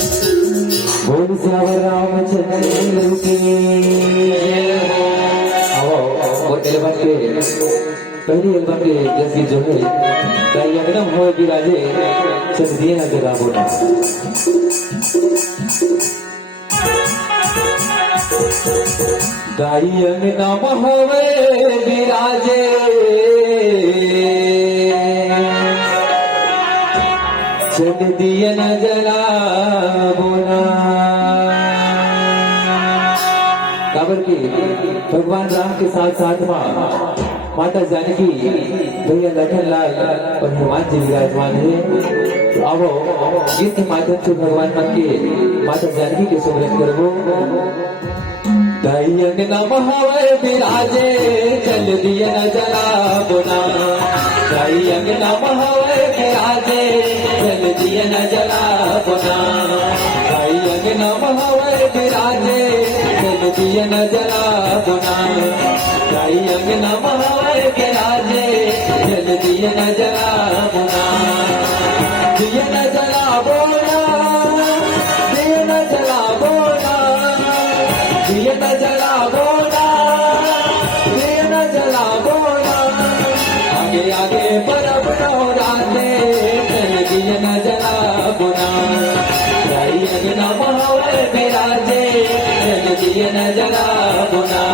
बोल सियावर रामचंद्र की आओ वो एल्बम के पहली एल्बम के जैसी जो है गाय एकदम हो विराजे चल दिए ना जरा बोला गाय एकदम होवे विराजे चल दिए ना जरा बोला काबर की भगवान राम के साथ साथ माता जानकी भैया लखनलाल और हनुमान जी विराजमान है। तो अब गीत के माध्यम से भगवान के माता जानकी के सुमरन करबो। दैयक नम हवे विराजे चल दिए न जला बुना दैयक नम हवे विराजे चल दिए न जला बुना दैयक नम हवे विराजे चल दिए न जला बुना दैयक नम हवे विराजे चल दिए न जला बुना दिए न जला बोला दिए न जला बोला दिए न जला बोला दिए न जला बोला आगे आगे बरफ राते चल दिए न जला बोला दैयक नम हवे विराजे चल दिए न जला बोला